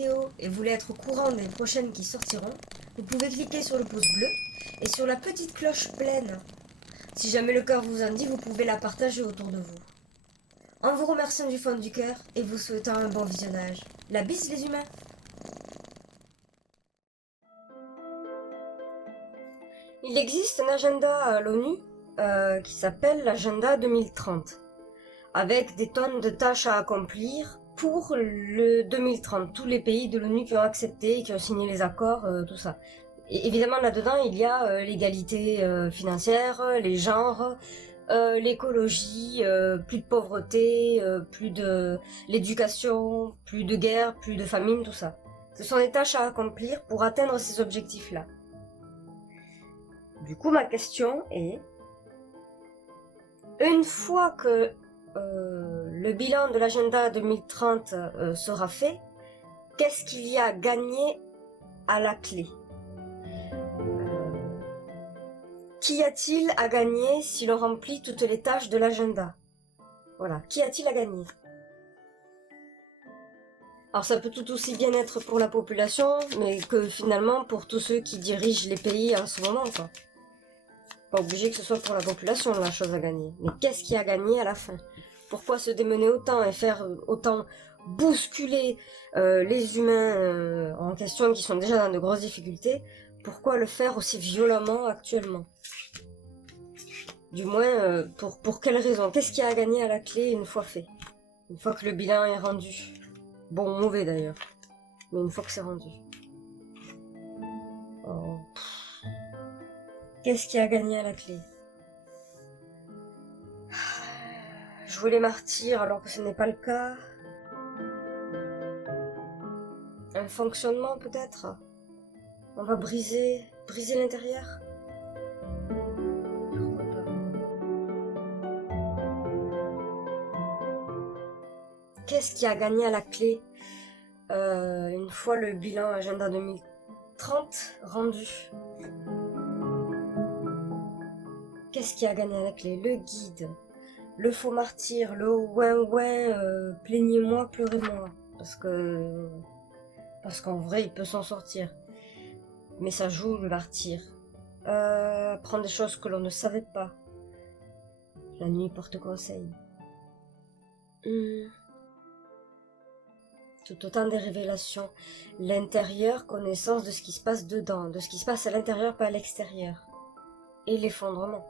vidéo et voulez être au courant des prochaines qui sortiront, vous pouvez cliquer sur le pouce bleu et sur la petite cloche pleine. Si jamais le cœur vous en dit, vous pouvez la partager autour de vous. En vous remerciant du fond du cœur et vous souhaitant un bon visionnage. La bise les humains! Il existe un agenda à l'ONU qui s'appelle l'agenda 2030, avec des tonnes de tâches à accomplir pour le 2030. Tous les pays de l'ONU qui ont accepté, qui ont signé les accords, tout ça. Et évidemment, là-dedans, il y a l'égalité financière, les genres, l'écologie, plus de pauvreté, plus de l'éducation, plus de guerre, plus de famine, tout ça. Ce sont des tâches à accomplir pour atteindre ces objectifs-là. Du coup, ma question est, une fois que le bilan de l'agenda 2030 sera fait, qu'est-ce qu'il y a à gagner à la clé? Qu'y a-t-il à gagner si l'on remplit toutes les tâches de l'agenda? Voilà, qu'y a-t-il à gagner? Alors ça peut tout aussi bien être pour la population, mais que finalement pour tous ceux qui dirigent les pays en ce moment, quoi. Pas obligé que ce soit pour la population la chose à gagner. Mais qu'est-ce qu'il y a à gagner à la fin? Pourquoi se démener autant et faire autant bousculer les humains en question qui sont déjà dans de grosses difficultés? Pourquoi le faire aussi violemment actuellement? Du moins, pour quelle raison? Qu'est-ce qu'il y a à gagner à la clé une fois fait? Une fois que le bilan est rendu? Bon ou mauvais d'ailleurs. Mais une fois que c'est rendu. Oh. Qu'est-ce qu'il y a à gagner à la clé? Jouer les martyrs alors que ce n'est pas le cas. Un fonctionnement peut-être. On va briser l'intérieur. Pourquoi pas. Qu'est-ce qui a gagné à la clé une fois le bilan agenda 2030 rendu? Qu'est-ce qui a gagné à la clé? Le guide, le faux martyr, le ouin plaignez-moi, pleurez-moi. Parce qu'en vrai, il peut s'en sortir. Mais ça joue le martyr. Apprendre des choses que l'on ne savait pas. La nuit porte conseil. Tout autant des révélations. L'intérieur, connaissance de ce qui se passe dedans, de ce qui se passe à l'intérieur, pas à l'extérieur. Et l'effondrement.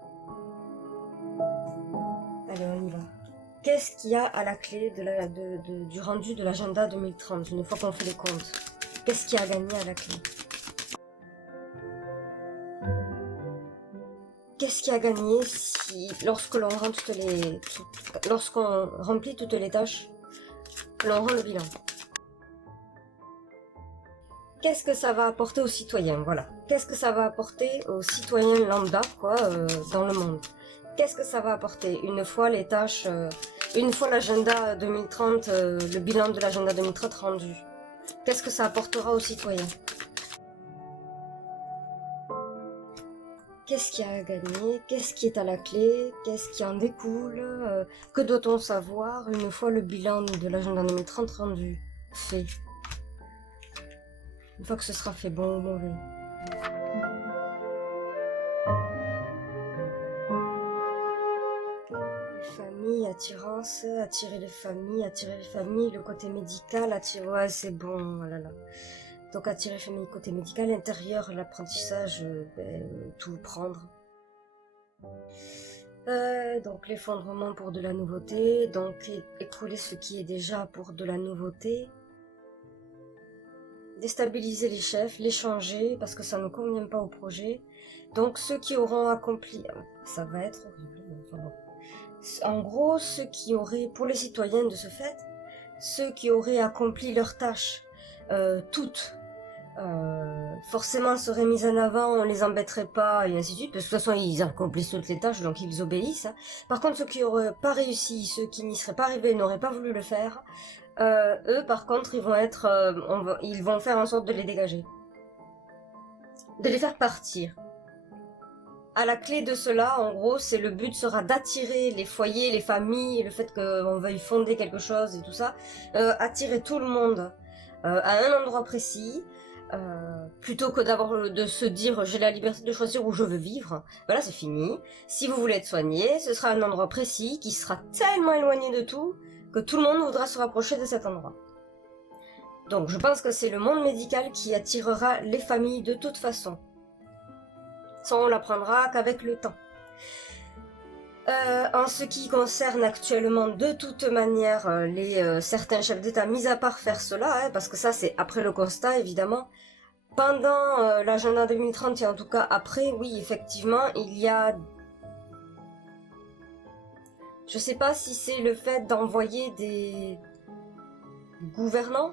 Allez, on y va. Qu'est-ce qu'il y a à la clé du rendu de l'agenda 2030, une fois qu'on fait les comptes? Qu'est-ce qu'il y a à gagner à la clé? Qu'est-ce qu'il y a à gagner lorsqu'on remplit toutes les tâches, l'on rend le bilan? Qu'est-ce que ça va apporter aux citoyens? Voilà. Qu'est-ce que ça va apporter aux citoyens lambda, dans le monde? Qu'est-ce que ça va apporter une fois les tâches, une fois l'agenda 2030, le bilan de l'agenda 2030 rendu? Qu'est-ce que ça apportera aux citoyens? Qu'est-ce qu'il y a à gagner? Qu'est-ce qui est à la clé? Qu'est-ce qui en découle? Que doit-on savoir une fois le bilan de l'agenda 2030 rendu? Fait. Une fois que ce sera fait, bon ou mauvais. Famille, attirance, attirer les familles, le côté médical, ouais c'est bon, voilà. Donc attirer les familles, côté médical, intérieur, l'apprentissage, tout prendre. Donc l'effondrement pour de la nouveauté, donc écouler ce qui est déjà pour de la nouveauté. Déstabiliser les chefs, les changer parce que ça ne convient pas au projet. Donc ceux qui auront accompli, ça va être horrible, enfin bon. En gros, ceux qui auraient, pour les citoyens de ce fait, ceux qui auraient accompli leurs tâches, toutes, forcément seraient mises en avant, on les embêterait pas, et ainsi de suite, parce que de toute façon ils accomplissent toutes les tâches, donc ils obéissent. Hein. Par contre, ceux qui auraient pas réussi, ceux qui n'y seraient pas arrivés, n'auraient pas voulu le faire, eux par contre, ils vont faire en sorte de les dégager. De les faire partir. À la clé de cela, en gros, le but sera d'attirer les foyers, les familles, le fait qu'on veuille fonder quelque chose et tout ça, attirer tout le monde à un endroit précis, plutôt que de se dire j'ai la liberté de choisir où je veux vivre. Voilà, c'est fini. Si vous voulez être soigné, ce sera un endroit précis qui sera tellement éloigné de tout que tout le monde voudra se rapprocher de cet endroit. Donc je pense que c'est le monde médical qui attirera les familles de toute façon. Ça, on l'apprendra qu'avec le temps. En ce qui concerne actuellement de toute manière certains chefs d'État, mis à part faire cela, parce que ça c'est après le constat évidemment, pendant l'agenda 2030 et en tout cas après, oui effectivement, il y a... Je sais pas si c'est le fait d'envoyer des gouvernants,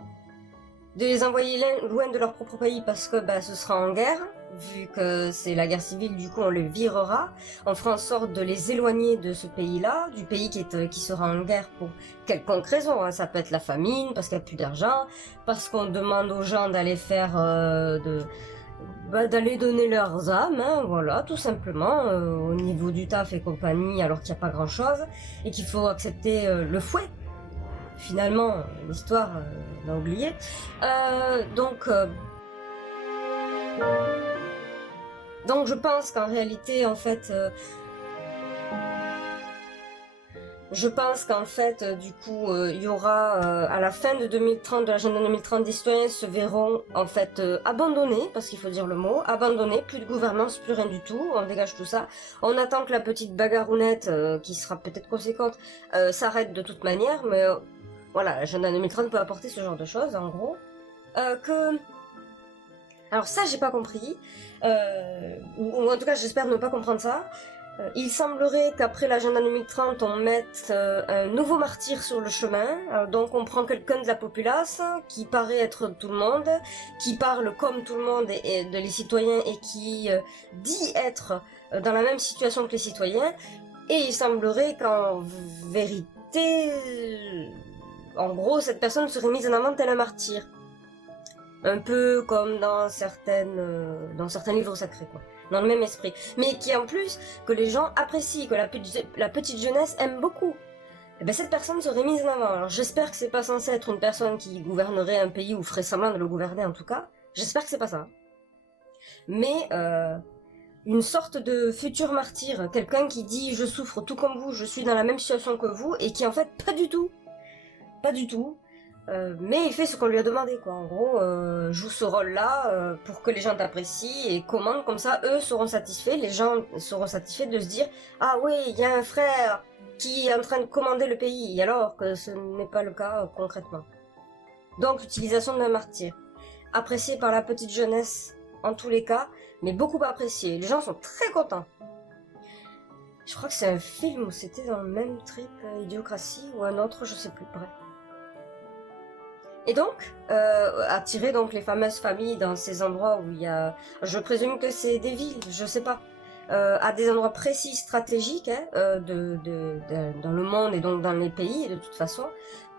de les envoyer loin de leur propre pays parce que ce sera en guerre, vu que c'est la guerre civile, du coup on les virera, on fera en sorte de les éloigner de ce pays-là, du pays qui sera en guerre pour quelconque raison, hein. Ça peut être la famine, parce qu'il n'y a plus d'argent, parce qu'on demande aux gens d'aller faire d'aller donner leurs âmes, hein, voilà, tout simplement, au niveau du taf et compagnie, alors qu'il n'y a pas grand-chose, et qu'il faut accepter le fouet. Finalement, l'histoire, on a oublié. Donc je pense qu'en réalité, en fait, du coup, il y aura à la fin de 2030, de l'agenda 2030, des citoyens se verront en fait abandonnés, parce qu'il faut dire le mot, abandonnés, plus de gouvernance, plus rien du tout, on dégage tout ça. On attend que la petite bagarrounette, qui sera peut-être conséquente, s'arrête de toute manière, mais voilà, l'agenda 2030 peut apporter ce genre de choses, en gros. Alors ça, j'ai pas compris, ou en tout cas, j'espère ne pas comprendre ça. Il semblerait qu'après l'agenda 2030, on mette un nouveau martyr sur le chemin. Donc on prend quelqu'un de la populace qui paraît être tout le monde, qui parle comme tout le monde et de les citoyens et qui dit être dans la même situation que les citoyens. Et il semblerait qu'en vérité, en gros, cette personne serait mise en avant tel un martyr. Un peu comme dans certains livres sacrés, quoi. Dans le même esprit. Mais qui en plus, que les gens apprécient, que la petite jeunesse aime beaucoup. Et ben cette personne serait mise en avant. Alors j'espère que c'est pas censé être une personne qui gouvernerait un pays ou ferait semblant de le gouverner en tout cas. J'espère que c'est pas ça. Mais une sorte de futur martyr, quelqu'un qui dit je souffre tout comme vous, je suis dans la même situation que vous, et qui en fait pas du tout. Pas du tout. Mais il fait ce qu'on lui a demandé, quoi. En gros, joue ce rôle-là pour que les gens t'apprécient et commande, comme ça, eux seront satisfaits, les gens seront satisfaits de se dire « Ah oui, il y a un frère qui est en train de commander le pays », alors que ce n'est pas le cas concrètement. Donc, l'utilisation d'un martyr. Apprécié par la petite jeunesse, en tous les cas, mais beaucoup apprécié. Les gens sont très contents. Je crois que c'est un film où c'était dans le même trip, Idiocratie, ou un autre, je sais plus, bref. Et donc, attirer donc les fameuses familles dans ces endroits où il y a, je présume que c'est des villes, je sais pas, à des endroits précis stratégiques dans le monde et donc dans les pays de toute façon,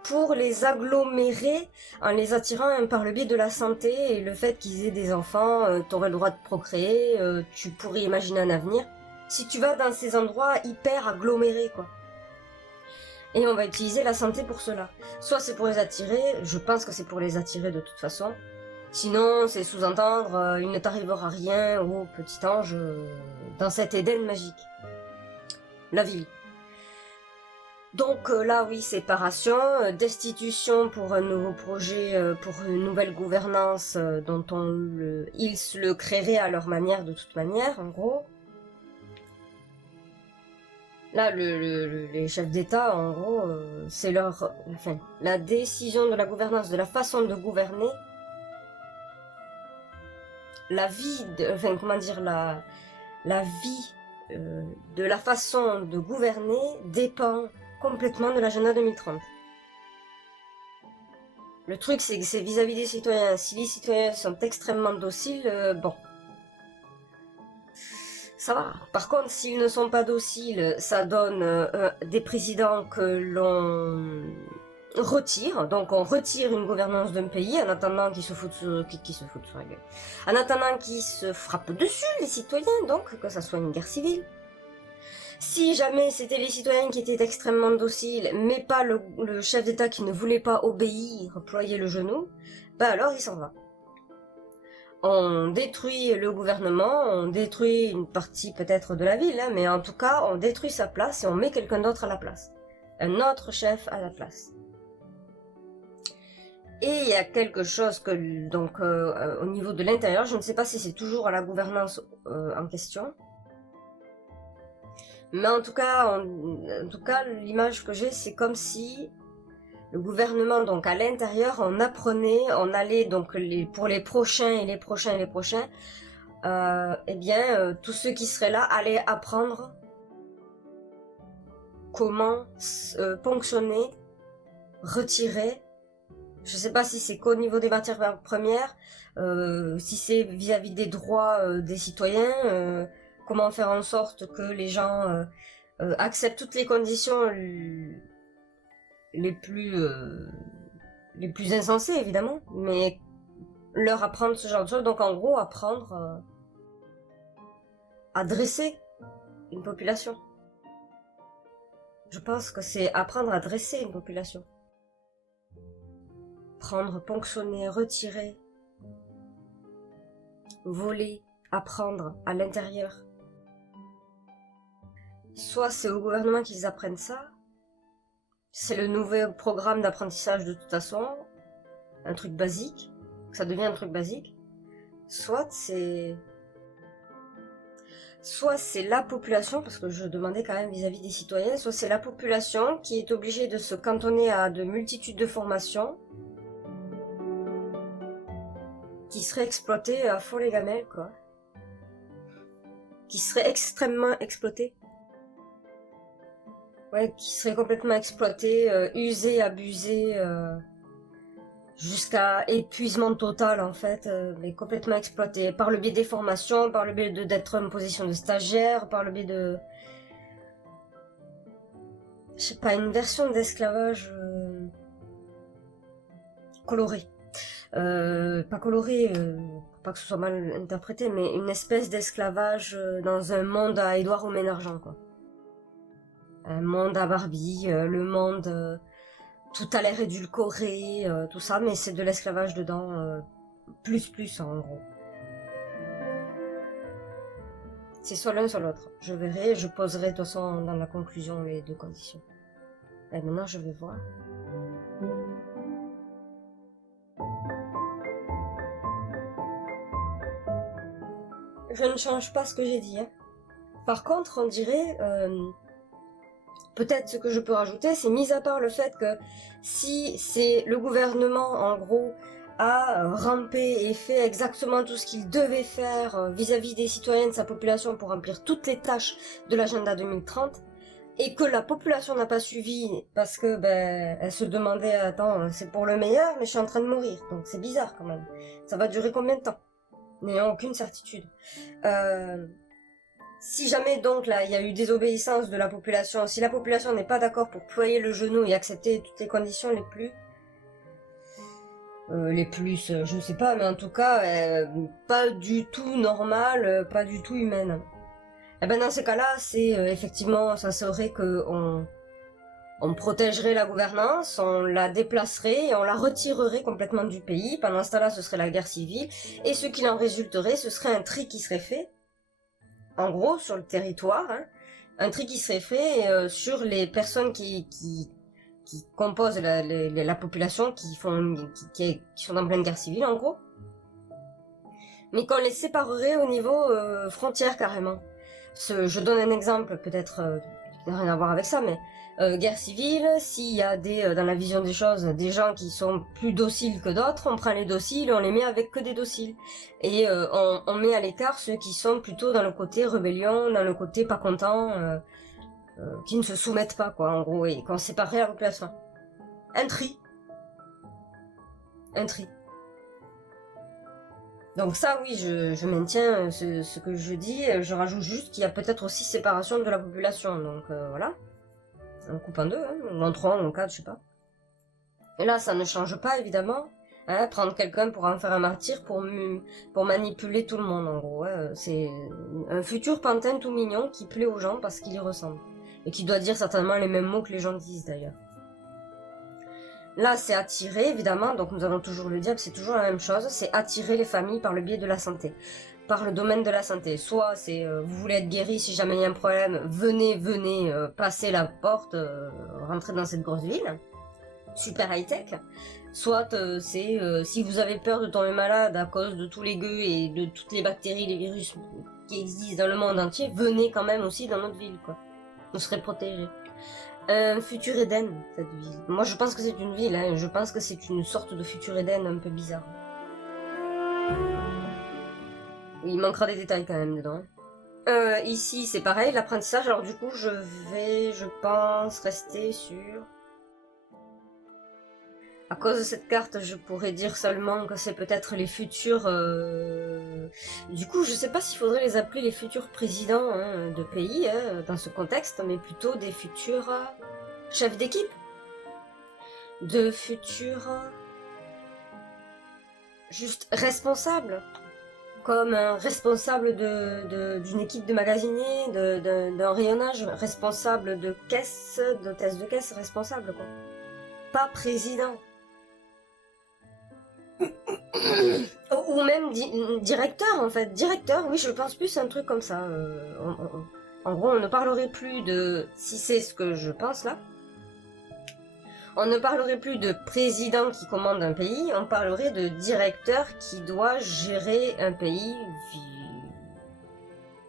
pour les agglomérer en les attirant par le biais de la santé et le fait qu'ils aient des enfants, t'aurais le droit de procréer, tu pourrais imaginer un avenir. Si tu vas dans ces endroits hyper agglomérés, quoi. Et on va utiliser la santé pour cela. Soit c'est pour les attirer, je pense que c'est pour les attirer de toute façon. Sinon, c'est sous-entendre, il ne t'arrivera rien, oh petit ange, dans cet Éden magique. La ville. Donc là, oui, séparation, destitution pour un nouveau projet, pour une nouvelle gouvernance dont ils le créeraient à leur manière de toute manière, en gros. Là, les chefs d'État, en gros, c'est la décision de la gouvernance, de la façon de gouverner, la vie, la vie de la façon de gouverner dépend complètement de l'agenda 2030. Le truc, c'est que c'est vis-à-vis des citoyens. Si les citoyens sont extrêmement dociles, bon. Ça va. Par contre, s'ils ne sont pas dociles, ça donne des présidents que l'on retire. Donc on retire une gouvernance d'un pays en attendant qu'ils se foutent sur la gueule. En attendant qu'ils se frappent dessus, les citoyens, donc que ça soit une guerre civile. Si jamais c'était les citoyens qui étaient extrêmement dociles, mais pas le chef d'État qui ne voulait pas obéir, ployer le genou, ben alors il s'en va. On détruit le gouvernement, on détruit une partie peut-être de la ville, hein, mais en tout cas, on détruit sa place et on met quelqu'un d'autre à la place. Un autre chef à la place. Et il y a quelque chose que, donc, au niveau de l'intérieur, je ne sais pas si c'est toujours à la gouvernance en question. Mais en tout cas, l'image que j'ai, c'est comme si le gouvernement, donc à l'intérieur, on apprenait, on allait donc pour les prochains et les prochains et les prochains, tous ceux qui seraient là allaient apprendre comment ponctionner, retirer. Je sais pas si c'est qu'au niveau des matières premières, si c'est vis-à-vis des droits des citoyens, comment faire en sorte que les gens acceptent toutes les conditions les plus insensées évidemment, mais leur apprendre ce genre de choses. Donc en gros apprendre à dresser une population. Je pense que c'est apprendre à dresser une population. Prendre, ponctionner, retirer, voler, apprendre à l'intérieur. Soit c'est au gouvernement qu'ils apprennent ça, c'est le nouvel programme d'apprentissage de toute façon, un truc basique, ça devient un truc basique. Soit c'est la population, parce que je demandais quand même vis-à-vis des citoyens, soit c'est la population qui est obligée de se cantonner à de multitudes de formations, qui serait exploitée à fond les gamelles, quoi. Qui serait extrêmement exploitée. Ouais, qui serait complètement exploitée, usée, abusée, jusqu'à épuisement total en fait, mais complètement exploitée. Par le biais des formations, par le biais d'être en position de stagiaire, par le biais de... Je sais pas, une version d'esclavage colorée. Pas coloré, pour pas que ce soit mal interprété, mais une espèce d'esclavage dans un monde à Édouard aux Ménargent, quoi. Un monde à Barbie, le monde, tout a l'air édulcoré, tout ça, mais c'est de l'esclavage dedans, plus en gros. C'est soit l'un soit l'autre. Je verrai, je poserai de toute façon dans la conclusion les deux conditions. Et maintenant je vais voir. Je ne change pas ce que j'ai dit. Hein. Par contre, on dirait, peut-être ce que je peux rajouter, c'est mis à part le fait que si c'est le gouvernement, en gros, a rampé et fait exactement tout ce qu'il devait faire vis-à-vis des citoyens de sa population pour remplir toutes les tâches de l'agenda 2030, et que la population n'a pas suivi parce que elle se demandait attends c'est pour le meilleur mais je suis en train de mourir, donc c'est bizarre quand même. Ça va durer combien de temps? N'ayant aucune certitude. Si jamais donc là il y a eu désobéissance de la population, si la population n'est pas d'accord pour ployer le genou et accepter toutes les conditions je sais pas, mais en tout cas pas du tout normales, pas du tout humaines. Et ben dans ces cas-là, c'est effectivement, ça serait que on protégerait la gouvernance, on la déplacerait et on la retirerait complètement du pays. Pendant ce temps-là, ce serait la guerre civile. Et ce qu'il en résulterait, ce serait un tri qui serait fait, en gros, sur le territoire. Hein, un tri qui serait fait sur les personnes qui composent la population, qui sont en pleine guerre civile, en gros. Mais qu'on les séparerait au niveau frontière, carrément. Je donne un exemple, peut-être qui n'a rien à voir avec ça, mais guerre civile, s'il y a dans la vision des choses, des gens qui sont plus dociles que d'autres, on prend les dociles, on les met avec que des dociles. Et on met à l'écart ceux qui sont plutôt dans le côté rébellion, dans le côté pas content, qui ne se soumettent pas, quoi, en gros, et qu'on séparerait la population. Un tri. Un tri. Donc ça, oui, je maintiens ce que je dis. Je rajoute juste qu'il y a peut-être aussi séparation de la population. Donc voilà. On coupe en deux, hein, ou en trois, ou en quatre, je sais pas. Et là, ça ne change pas, évidemment. Hein, prendre quelqu'un pour en faire un martyr, pour manipuler tout le monde, en gros. Hein. C'est un futur pantin tout mignon qui plaît aux gens parce qu'il y ressemble. Et qui doit dire certainement les mêmes mots que les gens disent, d'ailleurs. Là, c'est attirer, évidemment, donc nous allons toujours le dire, c'est toujours la même chose, c'est attirer les familles par le biais de la santé, par le domaine de la santé. Soit c'est, vous voulez être guéri, si jamais il y a un problème, venez, passez la porte, rentrez dans cette grosse ville, super high-tech. Soit c'est, si vous avez peur de tomber malade à cause de tous les gueux et de toutes les bactéries, les virus qui existent dans le monde entier, venez quand même aussi dans notre ville, quoi. Vous serez protégés. Un futur Éden, cette ville. Moi, je pense que c'est une ville, hein. Je pense que c'est une sorte de futur Éden un peu bizarre. Oui, il manquera des détails quand même dedans. Ici, c'est pareil, l'apprentissage. Alors du coup, je pense, rester sur... À cause de cette carte, je pourrais dire seulement que c'est peut-être les futurs... Du coup, je sais pas s'il faudrait les appeler les futurs présidents hein, de pays hein, dans ce contexte, mais plutôt des futurs chefs d'équipe. De futurs... juste responsables. Comme un responsable d'une équipe de magasinier, d'un rayonnage, responsable de caisse, d'hôtesse de caisse, responsable quoi. Pas président. Ou même directeur en fait. Directeur, oui, je pense plus à un truc comme ça. En gros, on ne parlerait plus de... Si c'est ce que je pense là. On ne parlerait plus de président qui commande un pays, on parlerait de directeur qui doit gérer un pays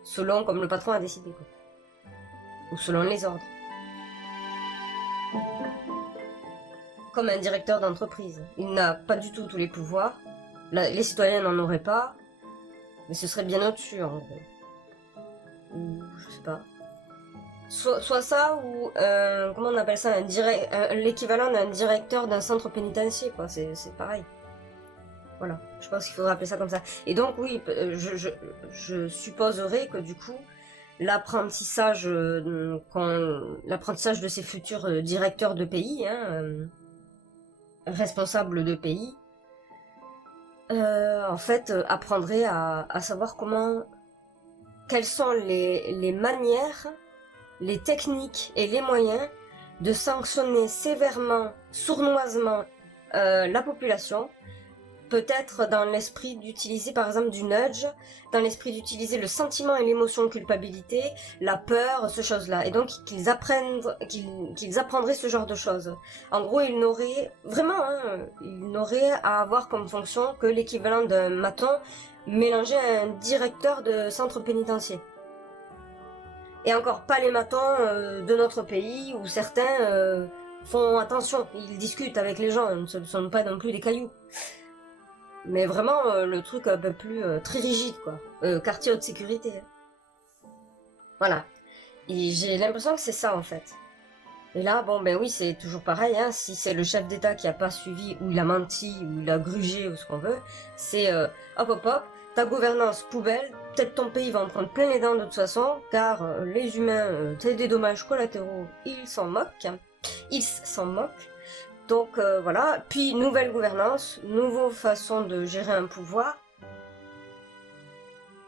selon comme le patron a décidé. Quoi. Ou selon les ordres. Comme un directeur d'entreprise. Il n'a pas du tout tous les pouvoirs. Les citoyens n'en auraient pas. Mais ce serait bien au-dessus, en gros. Ou, je sais pas. Soit ça, ou, comment on appelle ça, l'équivalent d'un directeur d'un centre pénitentiaire, quoi. C'est pareil. Voilà. Je pense qu'il faudrait appeler ça comme ça. Et donc, oui, je supposerais que, du coup, l'apprentissage de ces futurs directeurs de pays, hein, responsables de pays, en fait, apprendrait à savoir quelles sont les manières, les techniques et les moyens de sanctionner sévèrement, sournoisement la population, peut-être dans l'esprit d'utiliser par exemple du nudge, dans l'esprit d'utiliser le sentiment et l'émotion de culpabilité, la peur, ce chose-là. Et donc qu'ils apprendraient ce genre de choses. En gros, ils n'auraient vraiment, hein, ils n'auraient à avoir comme fonction que l'équivalent d'un maton mélangé à un directeur de centre pénitentiaire. Et encore pas les matons de notre pays où certains font attention, ils discutent avec les gens, ce ne sont pas non plus des cailloux. Mais vraiment le truc un peu plus très rigide quoi, quartier haute sécurité. Voilà. Et j'ai l'impression que c'est ça en fait. Et là, bon ben oui, c'est toujours pareil, hein, si c'est le chef d'État qui a pas suivi, ou il a menti, ou il a grugé, ou ce qu'on veut, c'est hop, ta gouvernance poubelle, peut-être ton pays va en prendre plein les dents de toute façon, car les humains, c'est des dommages collatéraux, ils s'en moquent. Donc voilà, puis nouvelle gouvernance, nouvelle façon de gérer un pouvoir,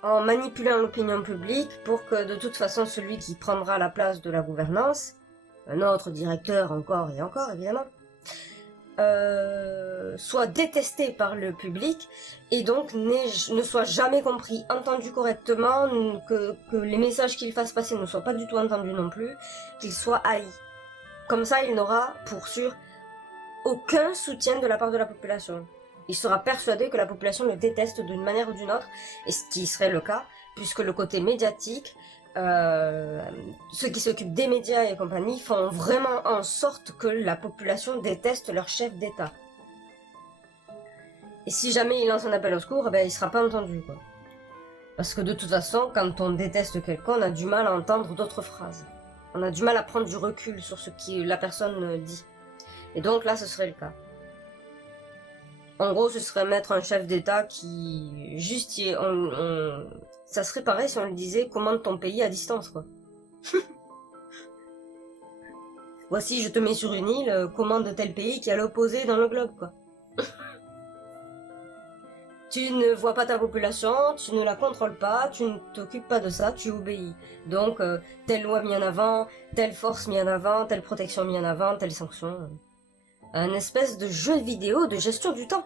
en manipulant l'opinion publique pour que de toute façon celui qui prendra la place de la gouvernance, un autre directeur encore et encore évidemment, soit détesté par le public et donc ne soit jamais compris, entendu correctement, que les messages qu'il fasse passer ne soient pas du tout entendus non plus, qu'il soit haï. Comme ça, il n'aura pour sûr aucun soutien de la part de la population. Il sera persuadé que la population le déteste d'une manière ou d'une autre, et ce qui serait le cas, puisque le côté médiatique, ceux qui s'occupent des médias et compagnie font vraiment en sorte que la population déteste leur chef d'État. Et si jamais il lance un appel au secours, ben il sera pas entendu quoi. Parce que de toute façon, quand on déteste quelqu'un, on a du mal à entendre d'autres phrases. On a du mal à prendre du recul sur ce que la personne dit. Et donc là, ce serait le cas. En gros, ce serait mettre un chef d'État qui... juste... Ça serait pareil si on lui disait « commande ton pays à distance », quoi. Voici, je te mets sur une île, commande tel pays qui est à l'opposé dans le globe, quoi. Tu ne vois pas ta population, tu ne la contrôles pas, tu ne t'occupes pas de ça, tu obéis. Donc, telle loi mise en avant, telle force mise en avant, telle protection mise en avant, telle sanction... un espèce de jeu vidéo de gestion du temps.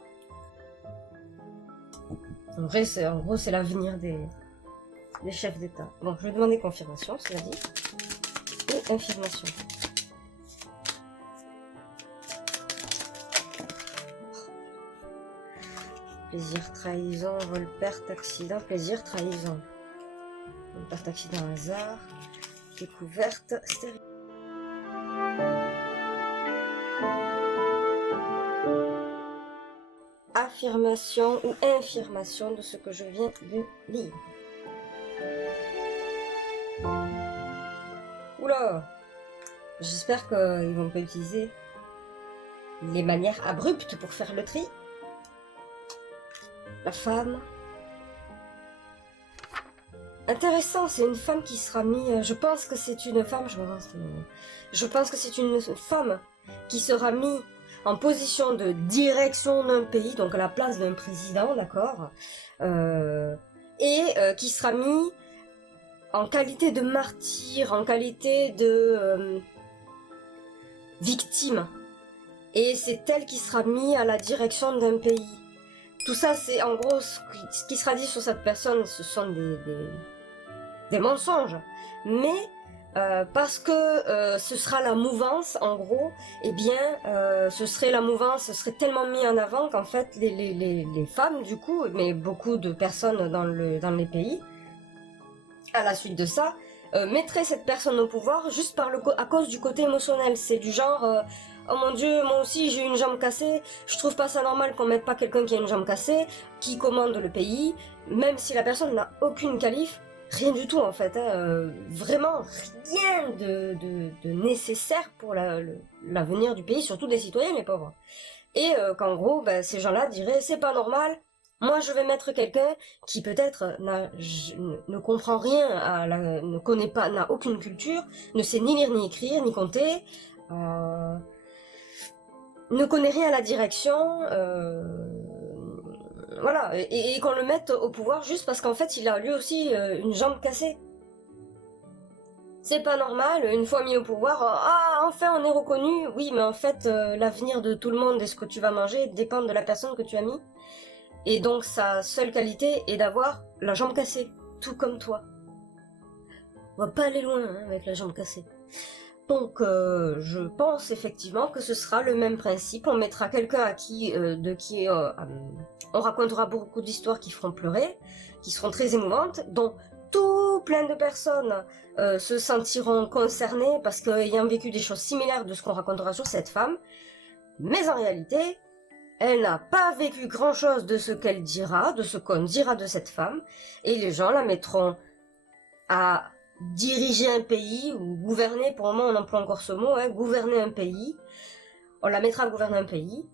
En vrai, en gros, c'est l'avenir des chefs d'État. Bon, je vais demander confirmation, cela dit. Et infirmation. Plaisir, trahison, vol, perte, accident, plaisir, trahison. Vol, perte, accident, hasard. Découverte, stérile. Affirmation ou infirmation de ce que je viens de lire. Oula! J'espère qu'ils vont pas utiliser les manières abruptes pour faire le tri. La femme. Intéressant, c'est une femme qui sera mise... Je pense que c'est une femme... Je pense que c'est une femme qui sera mise en position de direction d'un pays, donc à la place d'un président, d'accord, qui sera mise en qualité de martyr, en qualité de victime. Et c'est elle qui sera mise à la direction d'un pays. Tout ça, c'est en gros, ce qui sera dit sur cette personne, ce sont des mensonges. Mais parce que ce sera la mouvance, en gros, eh bien, ce serait la mouvance, ce serait tellement mis en avant qu'en fait, les femmes, du coup, mais beaucoup de personnes dans les pays, à la suite de ça, mettraient cette personne au pouvoir juste à cause du côté émotionnel. C'est du genre... oh mon dieu, moi aussi j'ai une jambe cassée, je trouve pas ça normal qu'on mette pas quelqu'un qui a une jambe cassée, qui commande le pays, même si la personne n'a aucune qualif, rien du tout en fait, hein, vraiment rien de nécessaire pour l'avenir du pays, surtout des citoyens les pauvres. Et qu'en gros, ces gens-là diraient c'est pas normal, moi je vais mettre quelqu'un qui peut-être ne comprend rien, ne connaît pas, n'a aucune culture, ne sait ni lire ni écrire, ni compter, ne connaît rien à la direction, voilà, et qu'on le mette au pouvoir juste parce qu'en fait il a lui aussi une jambe cassée. C'est pas normal, une fois mis au pouvoir, ah enfin on est reconnu, oui mais en fait l'avenir de tout le monde et ce que tu vas manger dépend de la personne que tu as mis. Et donc sa seule qualité est d'avoir la jambe cassée, tout comme toi. On va pas aller loin hein, avec la jambe cassée. Donc je pense effectivement que ce sera le même principe, on mettra quelqu'un à qui, on racontera beaucoup d'histoires qui feront pleurer, qui seront très émouvantes, dont tout plein de personnes se sentiront concernées parce qu'ayant vécu des choses similaires de ce qu'on racontera sur cette femme, mais en réalité, elle n'a pas vécu grand chose de ce qu'elle dira, de ce qu'on dira de cette femme, et les gens la mettront à diriger un pays ou gouverner, pour le moment on emploie encore ce mot, hein, gouverner un pays, on la mettra à gouverner un pays,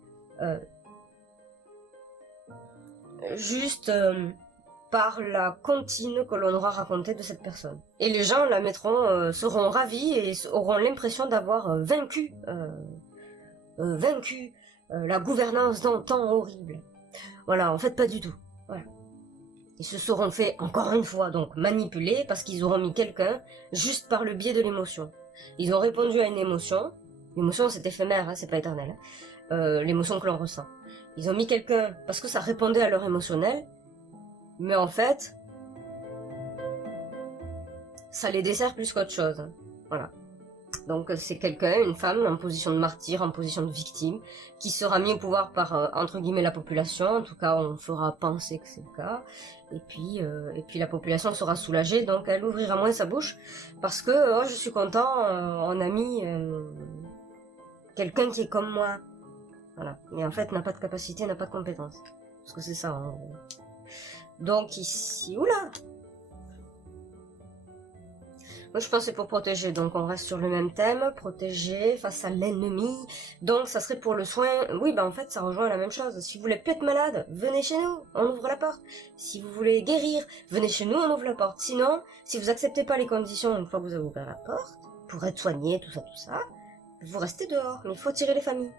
juste par la comptine que l'on aura racontée de cette personne. Et les gens la mettront, seront ravis et auront l'impression d'avoir vaincu la gouvernance d'un temps horrible. Voilà, en fait pas du tout. Voilà. Ils se seront fait, encore une fois, donc manipuler parce qu'ils auront mis quelqu'un juste par le biais de l'émotion. Ils ont répondu à une émotion. L'émotion, c'est éphémère, hein, c'est pas éternel. Hein. L'émotion que l'on ressent. Ils ont mis quelqu'un parce que ça répondait à leur émotionnel. Mais en fait, ça les dessert plus qu'autre chose. Hein. Voilà. Donc c'est quelqu'un, une femme en position de martyr, en position de victime, qui sera mis au pouvoir par, entre guillemets, la population. En tout cas, on fera penser que c'est le cas. Et puis la population sera soulagée, donc elle ouvrira moins sa bouche. Parce que, oh, je suis content, on a mis quelqu'un qui est comme moi. Voilà. Mais en fait, n'a pas de capacité, n'a pas de compétence. Parce que c'est ça, en gros. Donc ici, oula! Moi, je pense que c'est pour protéger, donc on reste sur le même thème, protéger face à l'ennemi. Donc, ça serait pour le soin. Oui, bah en fait, ça rejoint la même chose. Si vous voulez plus être malade, venez chez nous, on ouvre la porte. Si vous voulez guérir, venez chez nous, on ouvre la porte. Sinon, si vous acceptez pas les conditions une fois que vous avez ouvert la porte, pour être soigné, tout ça, vous restez dehors. Mais il faut tirer les familles.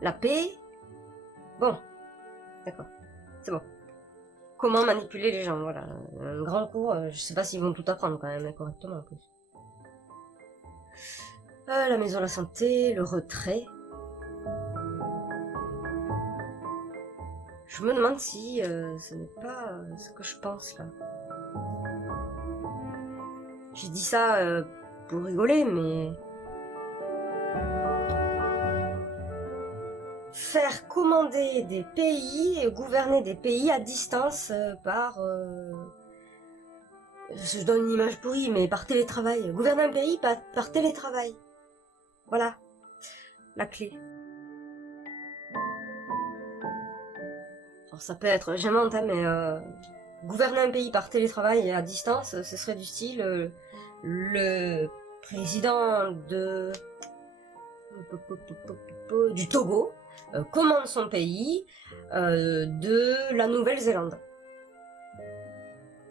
La paix. Bon, d'accord, c'est bon. Comment manipuler les gens, voilà. Un grand cours, je sais pas s'ils vont tout apprendre quand même, correctement en plus. La maison de la santé, le retrait. Je me demande si ce n'est pas ce que je pense là. J'ai dit ça pour rigoler, mais... Faire commander des pays et gouverner des pays à distance par... Je donne une image pourrie, mais par télétravail. Gouverner un pays par télétravail. Voilà, la clé. Alors ça peut être gênant, hein, mais gouverner un pays par télétravail et à distance, ce serait du style le président du Togo commande son pays de la Nouvelle-Zélande.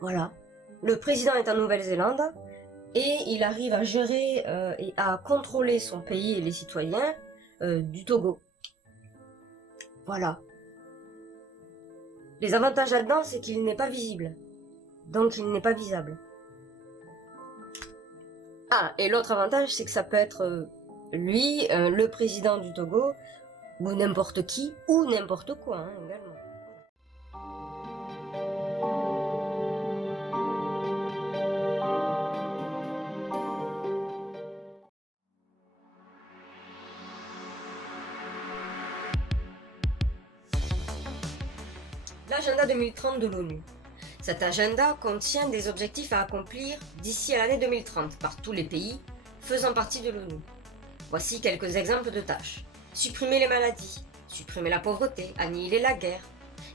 Voilà. Le président est en Nouvelle-Zélande et il arrive à gérer et à contrôler son pays et les citoyens du Togo. Voilà. Les avantages là-dedans, c'est qu'il n'est pas visible. Donc il n'est pas visable. Ah, et l'autre avantage, c'est que ça peut être lui, le président du Togo, ou n'importe qui, ou n'importe quoi, hein, également. L'agenda 2030 de l'ONU. Cet agenda contient des objectifs à accomplir d'ici à l'année 2030 par tous les pays faisant partie de l'ONU. Voici quelques exemples de tâches. Supprimer les maladies, supprimer la pauvreté, annihiler la guerre,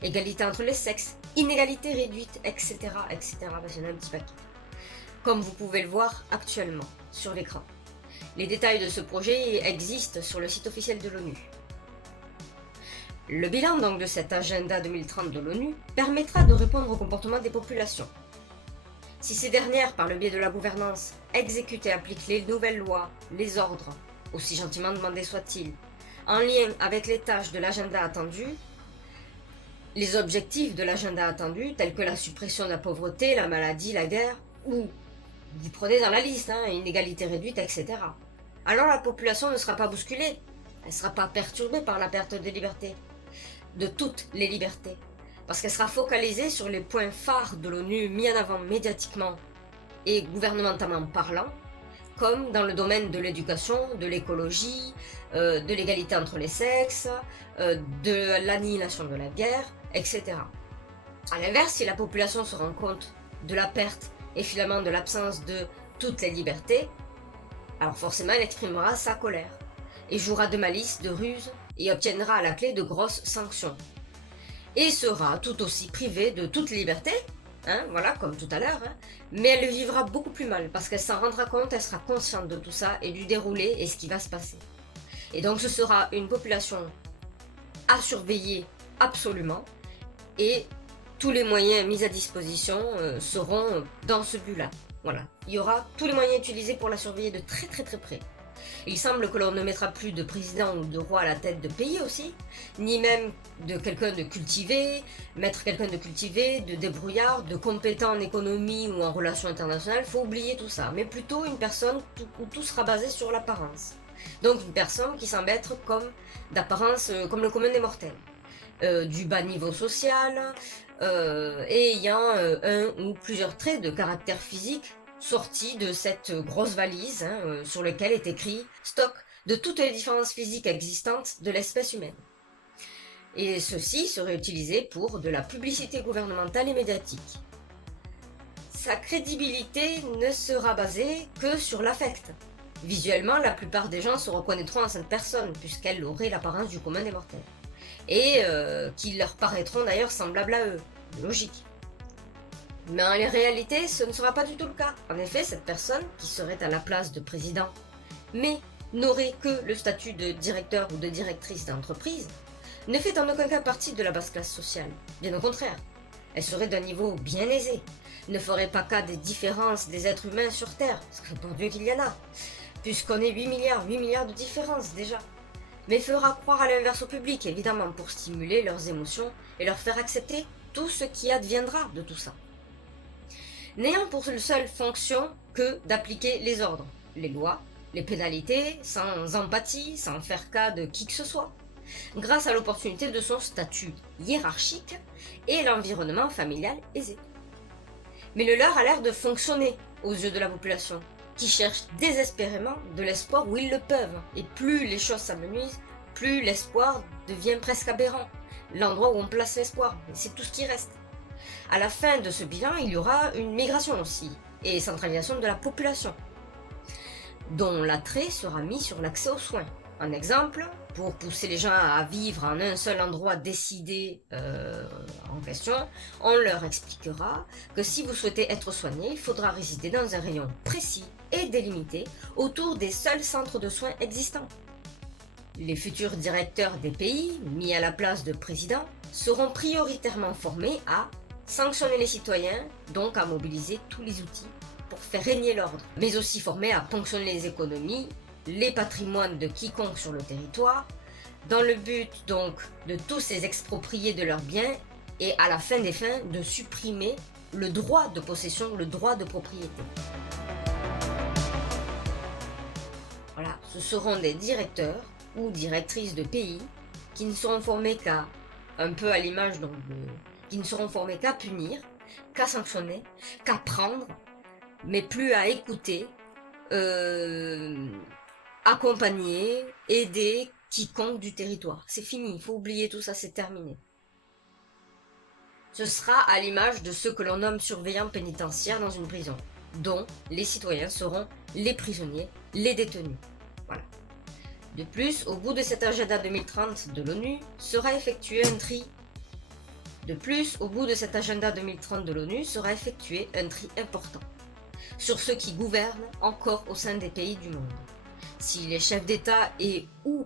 égalité entre les sexes, inégalité réduite, etc. etc. Parce qu'il y en a un petit paquet. Comme vous pouvez le voir actuellement sur l'écran. Les détails de ce projet existent sur le site officiel de l'ONU. Le bilan donc de cet agenda 2030 de l'ONU permettra de répondre au comportement des populations. Si ces dernières, par le biais de la gouvernance, exécutent et appliquent les nouvelles lois, les ordres, aussi gentiment demandés soient-ils, en lien avec les tâches de l'agenda attendu, les objectifs de l'agenda attendu, tels que la suppression de la pauvreté, la maladie, la guerre, ou vous prenez dans la liste, inégalité réduite, etc. Alors la population ne sera pas bousculée, elle ne sera pas perturbée par la perte de liberté, de toutes les libertés, parce qu'elle sera focalisée sur les points phares de l'ONU mis en avant médiatiquement et gouvernementalement parlant, comme dans le domaine de l'éducation, de l'écologie, de l'égalité entre les sexes, de l'annihilation de la guerre, etc. A l'inverse, si la population se rend compte de la perte et finalement de l'absence de toutes les libertés, alors forcément elle exprimera sa colère et jouera de malice, de ruse, et obtiendra à la clé de grosses sanctions. Et sera tout aussi privée de toute liberté, voilà, comme tout à l'heure, mais elle le vivra beaucoup plus mal, parce qu'elle s'en rendra compte, elle sera consciente de tout ça, et du déroulé, et ce qui va se passer. Et donc ce sera une population à surveiller absolument, et tous les moyens mis à disposition seront dans ce but-là. Voilà, il y aura tous les moyens utilisés pour la surveiller de très très très près. Il semble que l'on ne mettra plus de président ou de roi à la tête de pays aussi, ni même de quelqu'un de cultivé, mettre quelqu'un de cultivé, de débrouillard, de compétent en économie ou en relations internationales, faut oublier tout ça, mais plutôt une personne où tout sera basé sur l'apparence. Donc une personne qui semble être d'apparence comme le commun des mortels, du bas niveau social, et ayant un ou plusieurs traits de caractère physique sorti de cette grosse valise sur laquelle est écrit « Stock de toutes les différences physiques existantes de l'espèce humaine ». Et ceci serait utilisé pour de la publicité gouvernementale et médiatique. Sa crédibilité ne sera basée que sur l'affect. Visuellement, la plupart des gens se reconnaîtront en cette personne, puisqu'elle aurait l'apparence du commun des mortels. Et qui leur paraîtront d'ailleurs semblables à eux. Logique. Mais en réalité, ce ne sera pas du tout le cas. En effet, cette personne, qui serait à la place de président, mais n'aurait que le statut de directeur ou de directrice d'entreprise, ne fait en aucun cas partie de la basse classe sociale. Bien au contraire, elle serait d'un niveau bien aisé, ne ferait pas cas des différences des êtres humains sur Terre, parce que pour Dieu qu'il y en a, puisqu'on est 8 milliards de différences déjà. Mais fera croire à l'inverse au public, évidemment, pour stimuler leurs émotions et leur faire accepter tout ce qui adviendra de tout ça. N'ayant pour seule fonction que d'appliquer les ordres, les lois, les pénalités sans empathie, sans faire cas de qui que ce soit, grâce à l'opportunité de son statut hiérarchique et l'environnement familial aisé. Mais le leur a l'air de fonctionner aux yeux de la population, qui cherche désespérément de l'espoir où ils le peuvent. Et plus les choses s'amenuisent, plus l'espoir devient presque aberrant. L'endroit où on place l'espoir, c'est tout ce qui reste. À la fin de ce bilan, il y aura une migration aussi, et centralisation de la population, dont l'attrait sera mis sur l'accès aux soins. Un exemple, pour pousser les gens à vivre en un seul endroit décidé en question, on leur expliquera que si vous souhaitez être soigné, il faudra résider dans un rayon précis et délimité autour des seuls centres de soins existants. Les futurs directeurs des pays, mis à la place de présidents, seront prioritairement formés à sanctionner les citoyens, donc à mobiliser tous les outils pour faire régner l'ordre, mais aussi formés à ponctionner les économies, les patrimoines de quiconque sur le territoire, dans le but donc de tous les exproprier de leurs biens et à la fin des fins de supprimer le droit de possession, le droit de propriété. Voilà, ce seront des directeurs ou directrices de pays qui ne seront formés qu'à, un peu à l'image donc qui ne seront formés qu'à punir, qu'à sanctionner, qu'à prendre, mais plus à écouter, accompagner, aider quiconque du territoire. C'est fini, il faut oublier tout ça, c'est terminé. Ce sera à l'image de ceux que l'on nomme surveillants pénitentiaires dans une prison, dont les citoyens seront les prisonniers, les détenus. Voilà. De plus, au bout de cet agenda 2030 de l'ONU, sera effectué un tri. Un tri important sur ceux qui gouvernent encore au sein des pays du monde. Si les chefs d'État et ou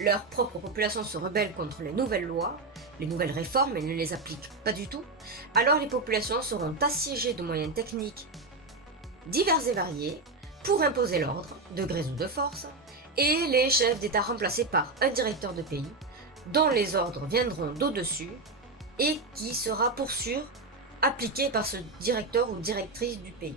leur propre population se rebellent contre les nouvelles lois, les nouvelles réformes et ne les appliquent pas du tout, alors les populations seront assiégées de moyens techniques divers et variés pour imposer l'ordre, de gré ou de force, et les chefs d'État remplacés par un directeur de pays, dont les ordres viendront d'au-dessus et qui sera pour sûr appliqué par ce directeur ou directrice du pays.